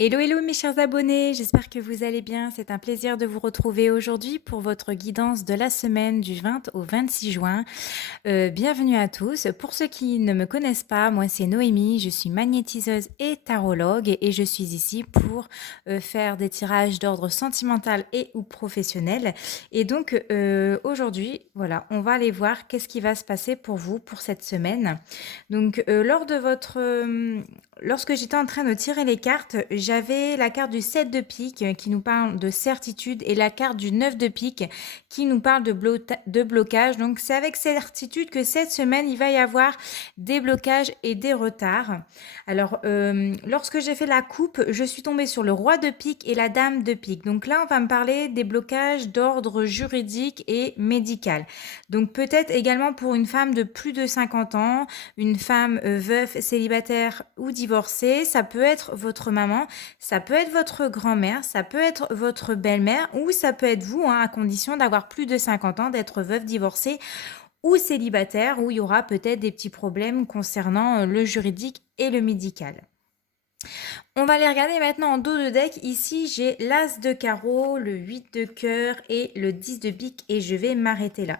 Hello, hello mes chers abonnés, j'espère que vous allez bien. C'est un plaisir de vous retrouver aujourd'hui pour votre guidance de la semaine du 20 au 26 juin. Bienvenue à tous. Pour ceux qui ne me connaissent pas, moi c'est Noémie, je suis magnétiseuse et tarologue et je suis ici pour faire des tirages d'ordre sentimental et ou professionnel. Et donc aujourd'hui, voilà, on va aller voir qu'est-ce qui va se passer pour vous pour cette semaine. Donc lorsque j'étais en train de tirer les cartes, j'avais la carte du 7 de pique qui nous parle de certitude et la carte du 9 de pique qui nous parle de blocage. Donc c'est avec certitude que cette semaine, il va y avoir des blocages et des retards. Alors, lorsque j'ai fait la coupe, je suis tombée sur le roi de pique et la dame de pique. Donc là, on va me parler des blocages d'ordre juridique et médical. Donc peut-être également pour une femme de plus de 50 ans, une femme veuve, célibataire ou divorcée, ça peut être votre maman, ça peut être votre grand-mère, ça peut être votre belle-mère ou ça peut être vous, hein, à condition d'avoir plus de 50 ans, d'être veuve, divorcée ou célibataire, où il y aura peut-être des petits problèmes concernant le juridique et le médical. On va les regarder maintenant en dos de deck. Ici, j'ai l'As de carreau, le 8 de cœur et le 10 de pique et je vais m'arrêter là.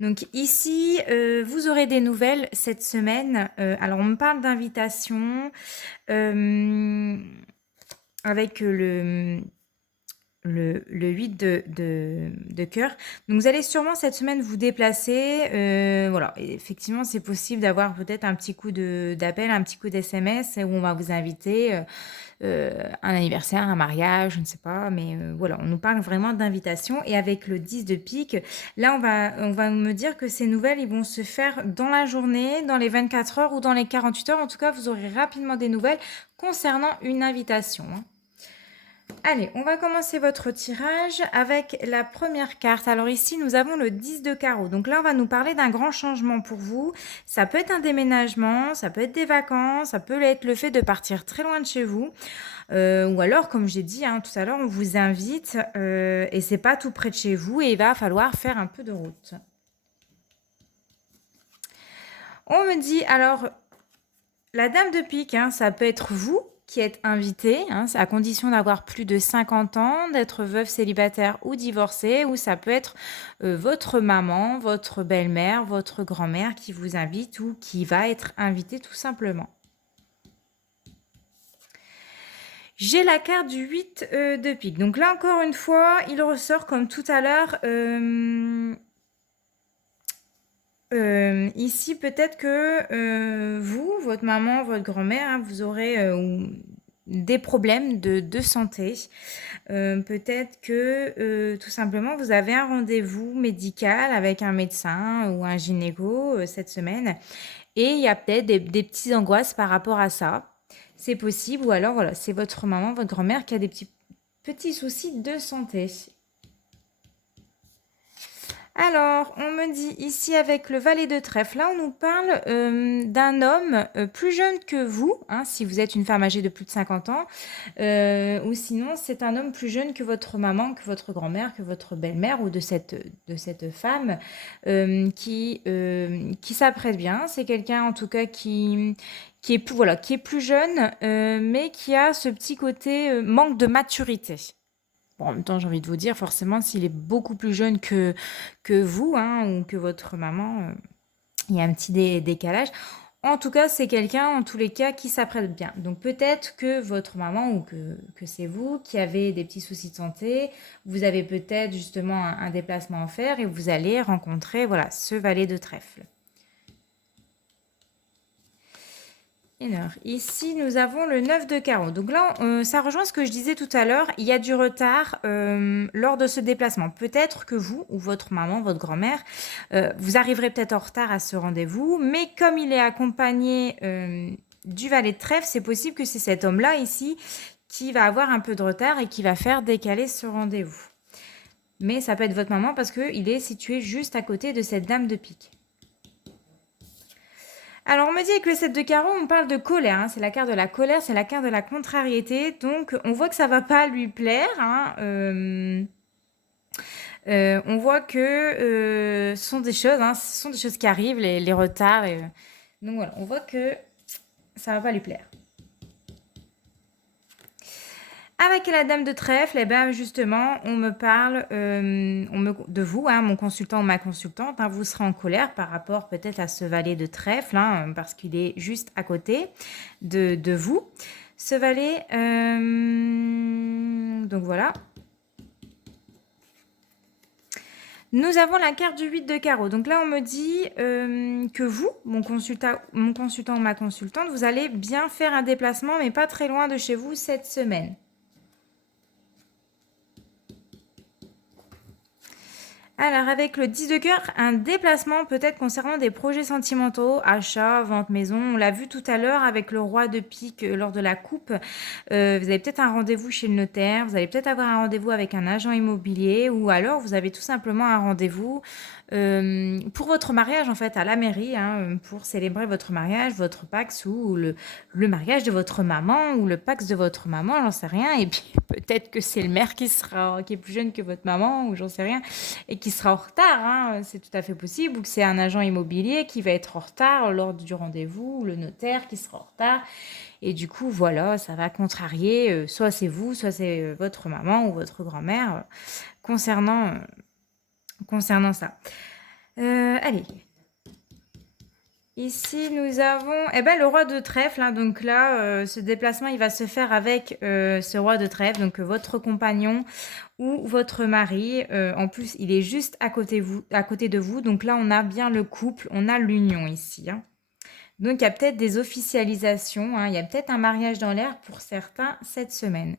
Donc ici, vous aurez des nouvelles cette semaine. Alors, on me parle d'invitation avec le 8 de cœur. Donc vous allez sûrement cette semaine vous déplacer. Voilà, et effectivement, c'est possible d'avoir peut-être un petit coup d'appel, un petit coup d'SMS où on va vous inviter un anniversaire, un mariage, je ne sais pas. Mais voilà, on nous parle vraiment d'invitation. Et avec le 10 de pique, là, on va me dire que ces nouvelles, ils vont se faire dans la journée, dans les 24 heures ou dans les 48 heures. En tout cas, vous aurez rapidement des nouvelles concernant une invitation, hein. Allez, on va commencer votre tirage avec la première carte. Alors ici, nous avons le 10 de carreau. Donc là, on va nous parler d'un grand changement pour vous. Ça peut être un déménagement, ça peut être des vacances, ça peut être le fait de partir très loin de chez vous. Ou alors, comme j'ai dit hein, tout à l'heure, on vous invite et c'est pas tout près de chez vous et il va falloir faire un peu de route. On me dit, alors, la dame de pique, hein, ça peut être vous qui êtes invité, hein, à condition d'avoir plus de 50 ans, d'être veuve, célibataire ou divorcée, ou ça peut être votre maman, votre belle-mère, votre grand-mère qui vous invite ou qui va être invitée tout simplement. J'ai la carte du 8 de pique. Donc là, encore une fois, il ressort comme tout à l'heure. Ici, peut-être que vous, votre maman, votre grand-mère, hein, vous aurez des problèmes de santé. Peut-être que tout simplement, vous avez un rendez-vous médical avec un médecin ou un gynéco cette semaine. Et il y a peut-être des petites angoisses par rapport à ça. C'est possible. Ou alors, voilà, c'est votre maman, votre grand-mère qui a des petits soucis de santé. Alors, on me dit ici avec le valet de trèfle, là on nous parle d'un homme plus jeune que vous, hein, si vous êtes une femme âgée de plus de 50 ans, ou sinon c'est un homme plus jeune que votre maman, que votre grand-mère, que votre belle-mère, ou de cette femme qui s'apprête bien. C'est quelqu'un en tout cas qui est plus jeune, mais qui a ce petit côté manque de maturité. Bon, en même temps, j'ai envie de vous dire, forcément, s'il est beaucoup plus jeune que vous, hein, ou que votre maman, il y a un petit décalage. En tout cas, c'est quelqu'un, en tous les cas, qui s'apprête bien. Donc peut-être que votre maman ou que c'est vous qui avez des petits soucis de santé, vous avez peut-être justement un déplacement à faire et vous allez rencontrer, voilà, ce valet de trèfle. Alors, ici, nous avons le 9 de carreau. Donc là, ça rejoint ce que je disais tout à l'heure. Il y a du retard lors de ce déplacement. Peut-être que vous ou votre maman, votre grand-mère, vous arriverez peut-être en retard à ce rendez-vous. Mais comme il est accompagné du valet de trèfle, c'est possible que c'est cet homme-là ici qui va avoir un peu de retard et qui va faire décaler ce rendez-vous. Mais ça peut être votre maman parce qu'il est situé juste à côté de cette dame de pique. Alors, on me dit avec le 7 de carreau, on parle de colère, hein. C'est la carte de la colère, c'est la carte de la contrariété. Donc, on voit que ça va pas lui plaire, hein. On voit que ce sont des choses, hein, ce sont des choses qui arrivent, les retards. Donc voilà, on voit que ça va pas lui plaire. Avec la dame de trèfle, eh ben justement, on me parle de vous, hein, mon consultant ou ma consultante. Hein, vous serez en colère par rapport peut-être à ce valet de trèfle, hein, parce qu'il est juste à côté de vous. Ce valet, donc voilà. Nous avons la carte du 8 de carreau. Donc là, on me dit que vous, mon consultant ou ma consultante, vous allez bien faire un déplacement, mais pas très loin de chez vous cette semaine. Alors, avec le 10 de cœur, un déplacement peut-être concernant des projets sentimentaux, achat, vente maison. On l'a vu tout à l'heure avec le roi de pique lors de la coupe. Vous avez peut-être un rendez-vous chez le notaire, vous allez peut-être avoir un rendez-vous avec un agent immobilier ou alors vous avez tout simplement un rendez-vous pour votre mariage en fait à la mairie, hein, pour célébrer votre mariage, votre Pax ou le mariage de votre maman ou le Pax de votre maman, j'en sais rien. Et puis peut-être que c'est le maire qui est plus jeune que votre maman ou j'en sais rien et qui sera en retard, hein, c'est tout à fait possible, ou que c'est un agent immobilier qui va être en retard lors du rendez-vous, ou le notaire qui sera en retard. Et du coup, voilà, ça va contrarier, soit c'est vous, soit c'est votre maman ou votre grand-mère concernant ça. Allez. Ici, nous avons le roi de trèfle. Hein, donc là, ce déplacement, il va se faire avec ce roi de trèfle, donc votre compagnon ou votre mari. En plus, il est juste à côté de vous. Donc là, on a bien le couple, on a l'union ici. Hein. Donc, il y a peut-être des officialisations. Hein, il y a peut-être un mariage dans l'air pour certains cette semaine.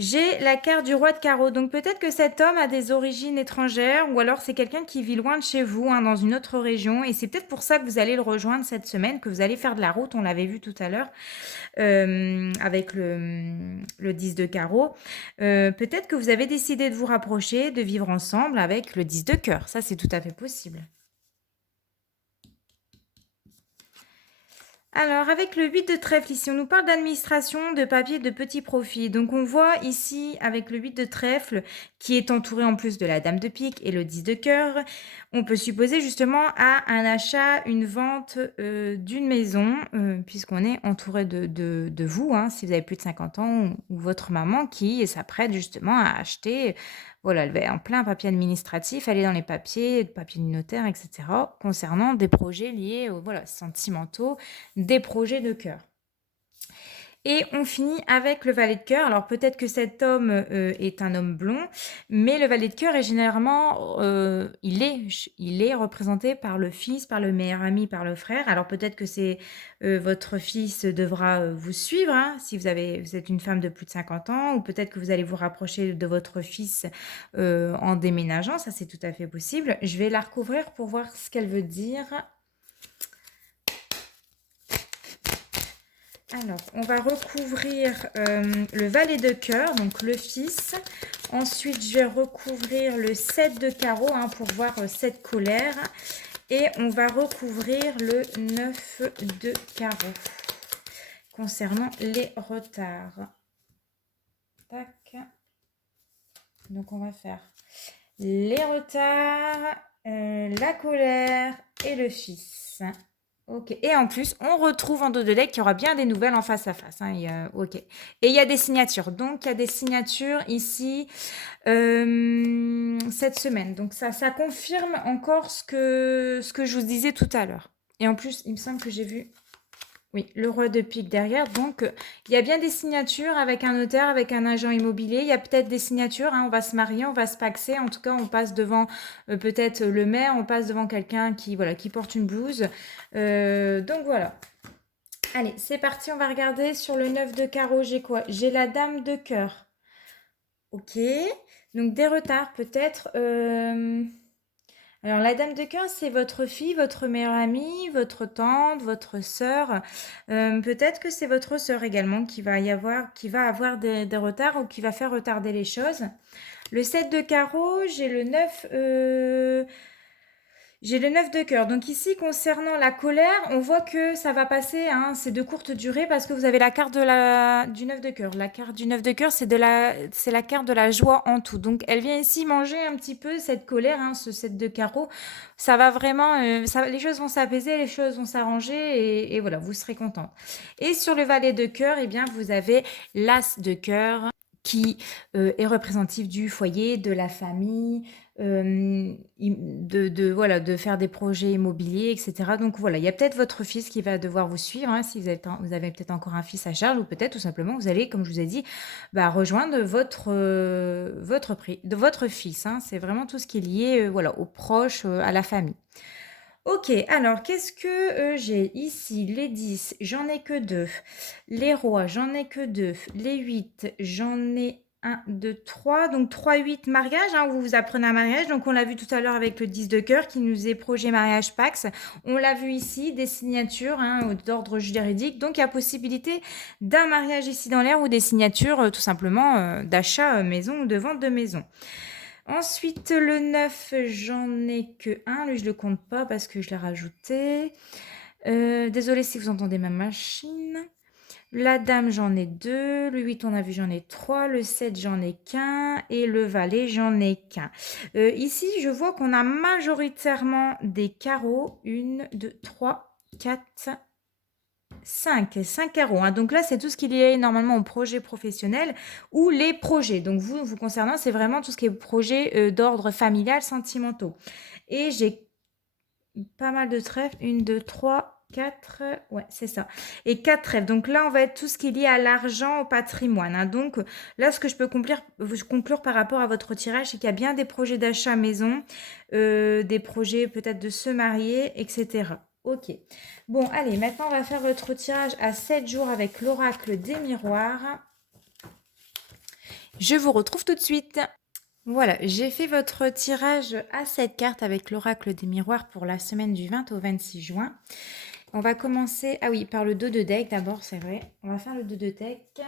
J'ai la carte du roi de carreau. Donc peut-être que cet homme a des origines étrangères ou alors c'est quelqu'un qui vit loin de chez vous, hein, dans une autre région. Et c'est peut-être pour ça que vous allez le rejoindre cette semaine, que vous allez faire de la route. On l'avait vu tout à l'heure avec le 10 de carreau. Peut-être que vous avez décidé de vous rapprocher, de vivre ensemble avec le 10 de cœur. Ça, c'est tout à fait possible. Alors, avec le 8 de trèfle, ici, on nous parle d'administration, de papier, de petits profits. Donc, on voit ici, avec le 8 de trèfle, qui est entouré en plus de la dame de pique et le 10 de cœur, on peut supposer justement à un achat, une vente d'une maison, puisqu'on est entouré de vous, hein, si vous avez plus de 50 ans, ou votre maman qui s'apprête justement à acheter. Voilà, elle va en plein papier administratif, elle est dans les papiers du notaire, etc., concernant des projets liés aux sentimentaux, des projets de cœur. Et on finit avec le valet de cœur. Alors peut-être que cet homme est un homme blond, mais le valet de cœur est généralement, il est représenté par le fils, par le meilleur ami, par le frère. Alors peut-être que c'est votre fils devra vous suivre, hein, si vous êtes une femme de plus de 50 ans, ou peut-être que vous allez vous rapprocher de votre fils en déménageant. Ça, c'est tout à fait possible. Je vais la recouvrir pour voir ce qu'elle veut dire. Alors, on va recouvrir le valet de cœur, donc le fils. Ensuite, je vais recouvrir le 7 de carreau, hein, pour voir cette colère. Et on va recouvrir le 9 de carreau concernant les retards. Tac. Donc, on va faire les retards, la colère et le fils. Ok. Et en plus, on retrouve en dos de deck qu'il y aura bien des nouvelles en face à face. Hein. Ok. Et il y a des signatures. Donc, il y a des signatures ici cette semaine. Donc, ça confirme encore ce que je vous disais tout à l'heure. Et en plus, il me semble que j'ai vu... Oui, le roi de pique derrière. Donc, il y a bien des signatures avec un notaire, avec un agent immobilier. Il y a peut-être des signatures. Hein, on va se marier, on va se paxer. En tout cas, on passe devant peut-être le maire. On passe devant quelqu'un qui porte une blouse. Donc, voilà. Allez, c'est parti. On va regarder sur le 9 de carreau. J'ai quoi? J'ai la dame de cœur. Ok. Donc, des retards peut-être. Alors, la dame de cœur, c'est votre fille, votre meilleure amie, votre tante, votre sœur. Peut-être que c'est votre sœur également qui va avoir des retards ou qui va faire retarder les choses. Le 7 de carreau, j'ai le 9. J'ai le 9 de cœur. Donc ici, concernant la colère, on voit que ça va passer, hein, c'est de courte durée parce que vous avez la carte du 9 de cœur. La carte du 9 de cœur, c'est la carte de la joie en tout. Donc elle vient ici manger un petit peu cette colère, hein, ce 7 de carreau. Ça va vraiment, les choses vont s'apaiser, les choses vont s'arranger et voilà, vous serez contente. Et sur le valet de cœur, eh bien, vous avez l'as de cœur qui est représentatif du foyer, de la famille, voilà, de faire des projets immobiliers, etc. Donc voilà, il y a peut-être votre fils qui va devoir vous suivre, hein, si vous avez peut-être encore un fils à charge, ou peut-être tout simplement vous allez, comme je vous ai dit, bah, rejoindre votre fils, hein. C'est vraiment tout ce qui est lié voilà, aux proches, à la famille. Ok, alors qu'est-ce que j'ai ici? Les 10, j'en ai que 2. Les rois, j'en ai que 2. Les 8, j'en ai 1, 2, 3. Donc 3, 8, mariage, hein, vous apprenez un mariage. Donc on l'a vu tout à l'heure avec le 10 de cœur qui nous est projet mariage Pax. On l'a vu ici, des signatures, hein, d'ordre juridique. Donc il y a possibilité d'un mariage ici dans l'air ou des signatures tout simplement d'achat maison ou de vente de maison. Ensuite, le 9, j'en ai que un. Lui, je le compte pas parce que je l'ai rajouté. Désolée si vous entendez ma machine. La dame, j'en ai 2. Le 8, on a vu, j'en ai 3. Le 7, j'en ai qu'un. Et le valet, j'en ai qu'un. Ici, je vois qu'on a majoritairement des carreaux. 1, 2, 3, 4, 5 carreaux, hein. Donc là, c'est tout ce qui est lié normalement au projet professionnel ou les projets. Donc vous concernant, c'est vraiment tout ce qui est projet d'ordre familial, sentimentaux. Et j'ai pas mal de trèfles. 1, 2, 3, 4. Ouais, c'est ça. Et 4 trèfles. Donc là, on va être tout ce qui est lié à l'argent, au patrimoine, hein. Donc là, ce que je peux conclure par rapport à votre tirage, c'est qu'il y a bien des projets d'achat maison, des projets peut-être de se marier, etc. Ok. Bon, allez, maintenant on va faire votre tirage à 7 jours avec l'oracle des miroirs. Je vous retrouve tout de suite. Voilà, j'ai fait votre tirage à 7 cartes avec l'oracle des miroirs pour la semaine du 20 au 26 juin. On va commencer, ah oui, par le 2 de deck d'abord, c'est vrai. On va faire le 2 de deck.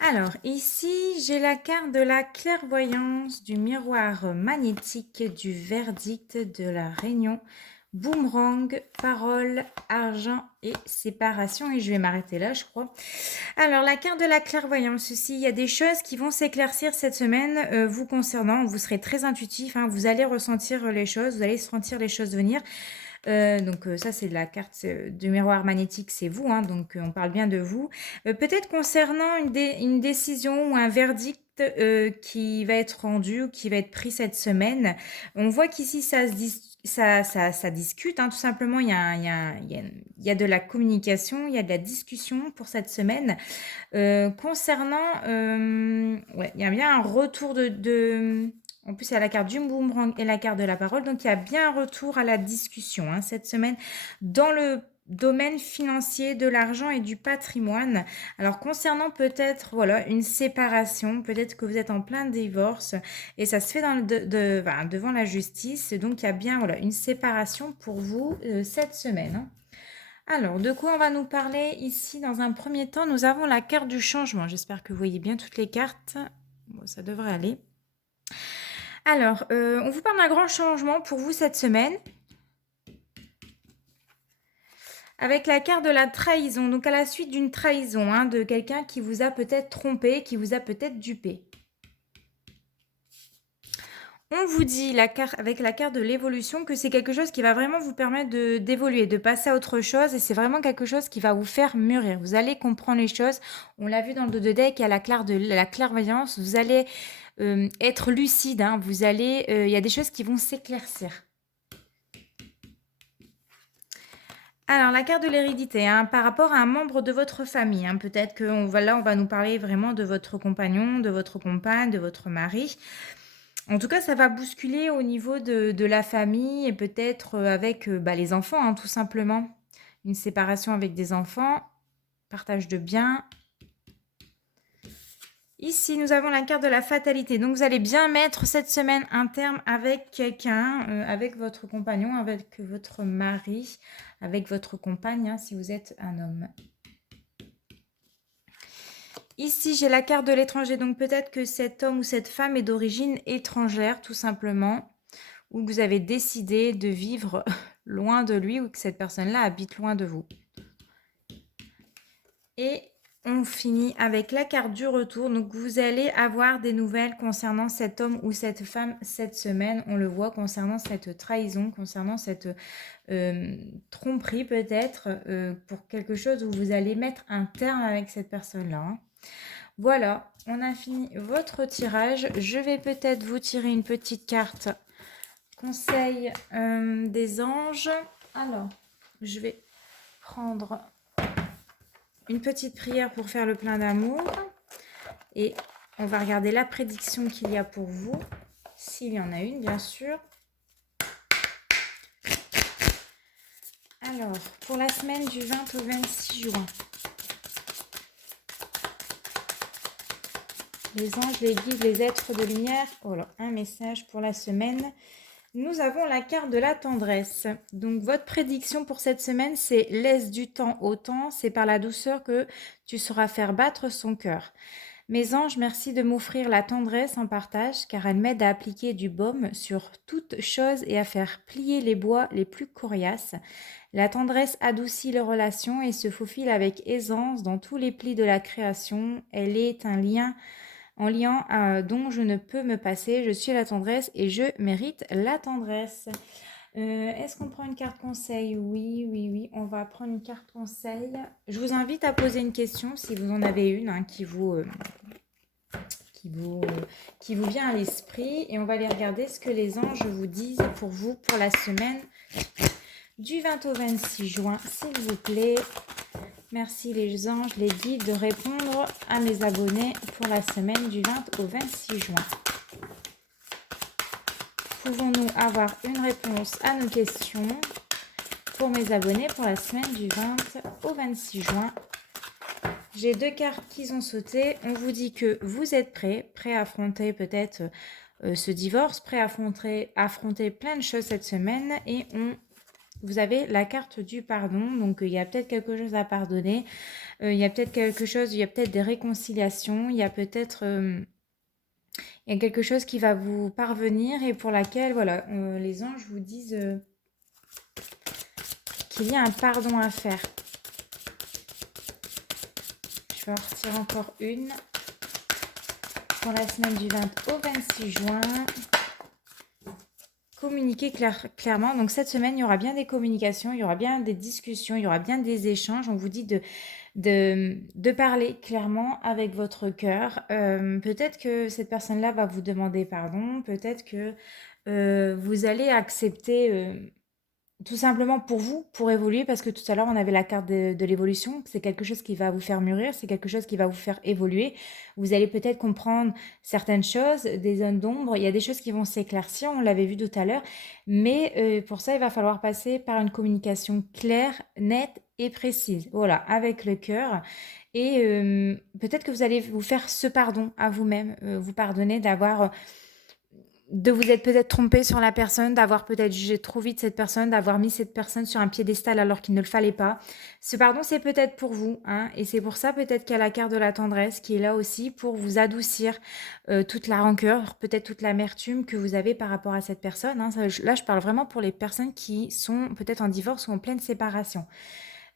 Alors, ici, j'ai la carte de la clairvoyance, du miroir magnétique, du verdict, de la réunion, boomerang, parole, argent et séparation. Et je vais m'arrêter là, je crois. Alors, la carte de la clairvoyance, ici, il y a des choses qui vont s'éclaircir cette semaine vous concernant. Vous serez très intuitif, hein, vous allez ressentir les choses, vous allez sentir les choses venir. Donc ça, c'est la carte du miroir magnétique, c'est vous, hein, donc on parle bien de vous. Peut-être concernant une décision ou un verdict qui va être rendu ou qui va être pris cette semaine. On voit qu'ici, ça discute, hein, tout simplement, il y a de la communication, il y a de la discussion pour cette semaine. Concernant, ouais, il y a bien un retour en plus, il y a la carte du boomerang et la carte de la parole. Donc, il y a bien un retour à la discussion hein, cette semaine dans le domaine financier, de l'argent et du patrimoine. Alors, concernant peut-être voilà, une séparation, peut-être que vous êtes en plein divorce et ça se fait voilà, devant la justice. Donc, il y a bien voilà, une séparation pour vous cette semaine. Hein. Alors, de quoi on va nous parler ici dans un premier temps? Nous avons la carte du changement. J'espère que vous voyez bien toutes les cartes. Bon, ça devrait aller. Alors, on vous parle d'un grand changement pour vous cette semaine. Avec la carte de la trahison. Donc, à la suite d'une trahison, hein, de quelqu'un qui vous a peut-être trompé, qui vous a peut-être dupé. On vous dit avec la carte de l'évolution que c'est quelque chose qui va vraiment vous permettre d'évoluer, de passer à autre chose et c'est vraiment quelque chose qui va vous faire mûrir. Vous allez comprendre les choses. On l'a vu dans le dos de deck, il y a la carte de la clairvoyance. Vous allez être lucide. Hein. Il y a des choses qui vont s'éclaircir. Alors, la carte de l'hérédité, hein, par rapport à un membre de votre famille. Hein, peut-être on va nous parler vraiment de votre compagnon, de votre compagne, de votre mari. En tout cas, ça va bousculer au niveau de la famille et peut-être avec les enfants, hein, tout simplement. Une séparation avec des enfants, partage de biens. Ici, nous avons la carte de la fatalité. Donc, vous allez bien mettre cette semaine un terme avec quelqu'un, avec votre compagnon, avec votre mari, avec votre compagne, hein, si vous êtes un homme. Ici, j'ai la carte de l'étranger, donc peut-être que cet homme ou cette femme est d'origine étrangère, tout simplement, ou que vous avez décidé de vivre loin de lui, ou que cette personne-là habite loin de vous. Et on finit avec la carte du retour. Donc, vous allez avoir des nouvelles concernant cet homme ou cette femme cette semaine. On le voit concernant cette trahison, concernant cette tromperie peut-être, pour quelque chose où vous allez mettre un terme avec cette personne-là. Hein. Voilà, on a fini votre tirage. Je vais peut-être vous tirer une petite carte conseil des anges. Alors, je vais prendre une petite prière pour faire le plein d'amour. Et on va regarder la prédiction qu'il y a pour vous, s'il y en a une, bien sûr. Alors, pour la semaine du 20 au 26 juin. Les anges, les guides, les êtres de lumière. Oh là, un message pour la semaine. Nous avons la carte de la tendresse. Donc, votre prédiction pour cette semaine, c'est laisse du temps au temps. C'est par la douceur que tu sauras faire battre son cœur. Mes anges, merci de m'offrir la tendresse en partage, car elle m'aide à appliquer du baume sur toute chose et à faire plier les bois les plus coriaces. La tendresse adoucit les relations et se faufile avec aisance dans tous les plis de la création. Elle est un lien dont je ne peux me passer. Je suis la tendresse et je mérite la tendresse. Est-ce qu'on prend une carte conseil? Oui, oui, oui. On va prendre une carte conseil. Je vous invite à poser une question si vous en avez une hein, qui vous vient à l'esprit. Et on va aller regarder ce que les anges vous disent pour vous pour la semaine du 20 au 26 juin, s'il vous plaît. Merci les anges, les guides de répondre à mes abonnés pour la semaine du 20 au 26 juin. Pouvons-nous avoir une réponse à nos questions pour mes abonnés pour la semaine du 20 au 26 juin? J'ai deux cartes qui ont sauté. On vous dit que vous êtes prêts à affronter peut-être ce divorce, prêts à affronter plein de choses cette semaine. Et vous avez la carte du pardon. Donc, il y a peut-être quelque chose à pardonner. Il y a peut-être des réconciliations. Il y a peut-être... il y a quelque chose qui va vous parvenir et pour laquelle, voilà, les anges vous disent qu'il y a un pardon à faire. Je vais en retirer encore une pour la semaine du 20 au 26 juin. Communiquer clairement. Donc cette semaine, il y aura bien des communications, il y aura bien des discussions, il y aura bien des échanges. On vous dit de parler clairement avec votre cœur. Peut-être que cette personne-là va vous demander pardon. Peut-être que vous allez accepter... tout simplement pour vous, pour évoluer, parce que tout à l'heure, on avait la carte de l'évolution. C'est quelque chose qui va vous faire mûrir, c'est quelque chose qui va vous faire évoluer. Vous allez peut-être comprendre certaines choses, des zones d'ombre. Il y a des choses qui vont s'éclaircir, on l'avait vu tout à l'heure. Mais pour ça, il va falloir passer par une communication claire, nette et précise. Voilà, avec le cœur. Et peut-être que vous allez vous faire ce pardon à vous-même, vous pardonner de vous être peut-être trompé sur la personne, d'avoir peut-être jugé trop vite cette personne, d'avoir mis cette personne sur un piédestal alors qu'il ne le fallait pas. Ce pardon, c'est peut-être pour vous, hein, et c'est pour ça peut-être qu'il y a la carte de la tendresse qui est là aussi pour vous adoucir toute la rancœur, peut-être toute l'amertume que vous avez par rapport à cette personne. Hein. Là, je parle vraiment pour les personnes qui sont peut-être en divorce ou en pleine séparation.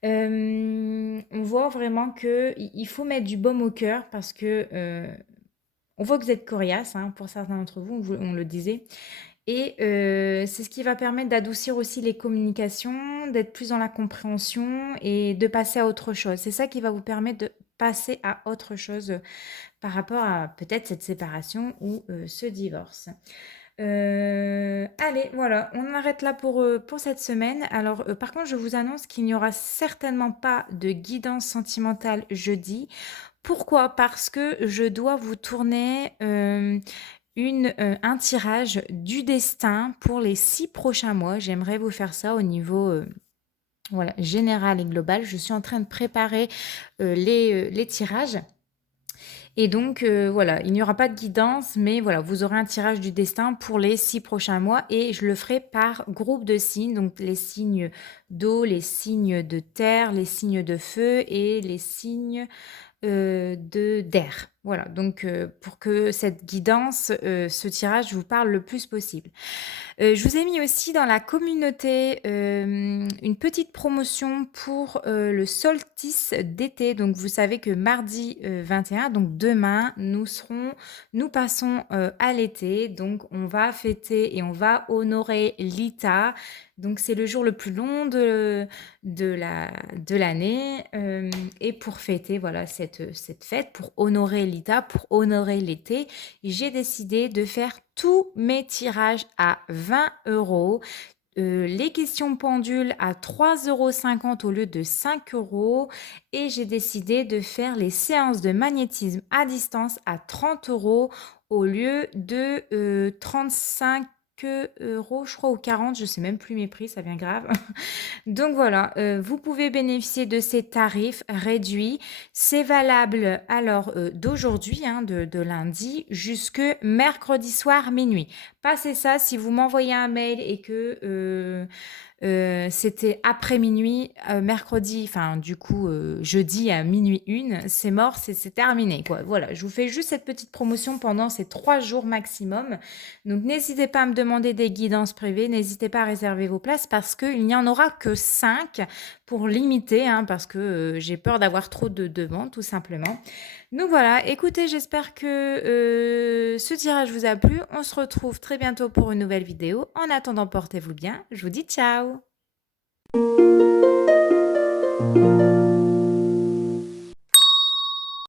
On voit vraiment qu'il faut mettre du baume au cœur parce que... on voit que vous êtes coriace, hein, pour certains d'entre vous, on le disait. Et c'est ce qui va permettre d'adoucir aussi les communications, d'être plus dans la compréhension et de passer à autre chose. C'est ça qui va vous permettre de passer à autre chose par rapport à peut-être cette séparation ou ce divorce. Allez, voilà, on arrête là pour cette semaine. Alors, par contre, je vous annonce qu'il n'y aura certainement pas de guidance sentimentale jeudi. Pourquoi? Parce que je dois vous tourner un tirage du destin pour les 6 prochains mois. J'aimerais vous faire ça au niveau voilà, général et global. Je suis en train de préparer les tirages. Et donc, voilà, il n'y aura pas de guidance, mais voilà, vous aurez un tirage du destin pour les 6 prochains mois et je le ferai par groupe de signes, donc les signes d'eau, les signes de terre, les signes de feu et les signes d'air. Voilà, donc pour que cette guidance, ce tirage vous parle le plus possible. Je vous ai mis aussi dans la communauté, une petite promotion pour, le solstice d'été. Donc vous savez que mardi, 21, donc demain, nous passons, à l'été. Donc on va fêter et on va honorer l'Ita. Donc c'est le jour le plus long de la de l'année, et pour fêter, voilà, cette fête, pour honorer l'Ita, pour honorer l'été, j'ai décidé de faire tous mes tirages à 20 €, les questions pendules à 3,50 € au lieu de 5 € et j'ai décidé de faire les séances de magnétisme à distance à 30 € au lieu de 35 € je crois, ou 40, je sais même plus mes prix, ça vient grave. Donc voilà, vous pouvez bénéficier de ces tarifs réduits. C'est valable alors, d'aujourd'hui, hein, de lundi jusque mercredi soir minuit. Passez ça, si vous m'envoyez un mail et que, c'était après minuit, mercredi, enfin du coup, jeudi à 00:01, c'est mort, c'est terminé quoi. Voilà, je vous fais juste cette petite promotion pendant ces 3 jours maximum. Donc n'hésitez pas à me demander des guidances privées, n'hésitez pas à réserver vos places parce qu'il n'y en aura que 5 pour limiter, hein, parce que, j'ai peur d'avoir trop de demandes tout simplement. Donc voilà, écoutez, j'espère que, ce tirage vous a plu. On se retrouve très bientôt pour une nouvelle vidéo. En attendant, portez-vous bien. Je vous dis ciao!